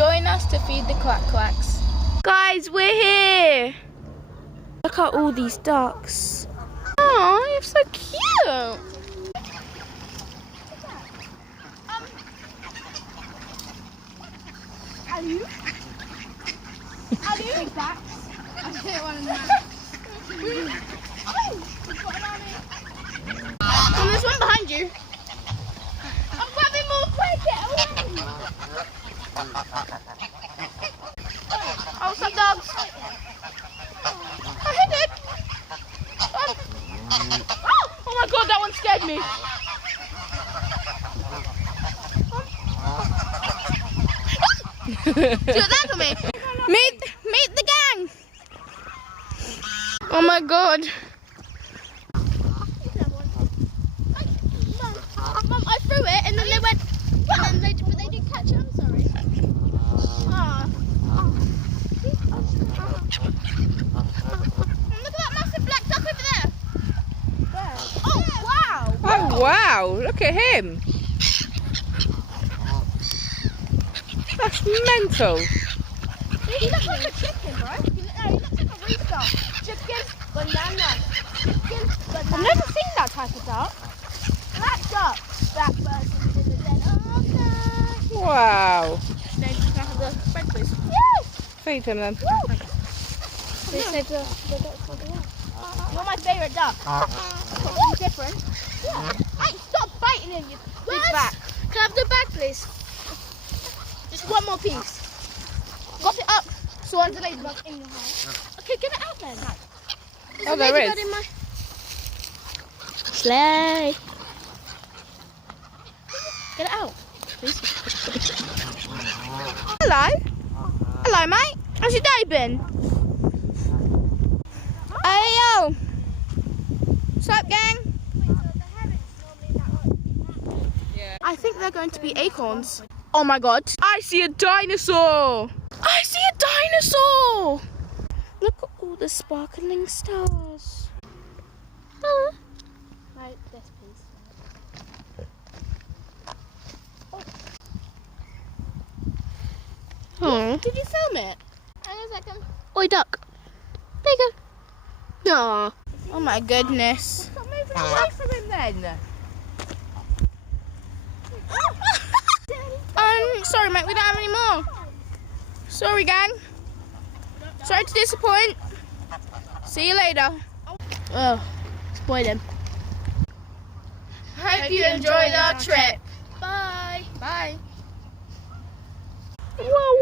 join us to feed the quacks. Guys, we're here. Look at all these ducks. Oh, you're so cute. Alley? Alley? Big backs. I hit one in the mouth. And there's one behind you. I'm grabbing more quick, get away! Oh, some dogs. I hit it. Oh my god, that one scared me. Do that for me. Meet the gang. Oh my god. Mum, I threw it and then they went, and then they didn't catch it. I'm sorry. Look at that massive black duck over there. Where? Oh wow! Oh wow, look at him. That's mental. He looks like a chicken, right? He looks like a rooster. Chicken, banana. Chicken, banana. I've never seen that type of duck. That duck. That person's in the den. Oh, Wow. no. Can I have the bread, please? Yes. Feed him then. They said the duck for the one. You're my favourite duck. Something different. Yeah. Hey, stop biting him, you back. Can I have the bag, please? Just one more piece. Got it up. So one delayed bug in your house. Okay, get it out then. Oh, there is. In my sleigh. Get it out, please. Hello. Hello, mate. How's your day been? Hey, yo. What's up, gang? I think they're going to be acorns. Oh my god. I see a dinosaur. I see a dinosaur. Look at all the sparkling stars. Right, this please. Oh. Did you film it? Hang on a second. Oi, duck. There you go. Aww. Oh my goodness. Stop moving away from him then. Sorry, mate. We don't have any more. Sorry, gang. Sorry to disappoint. See you later. Oh, spoil him. Hope you enjoyed our trip. Bye. Bye.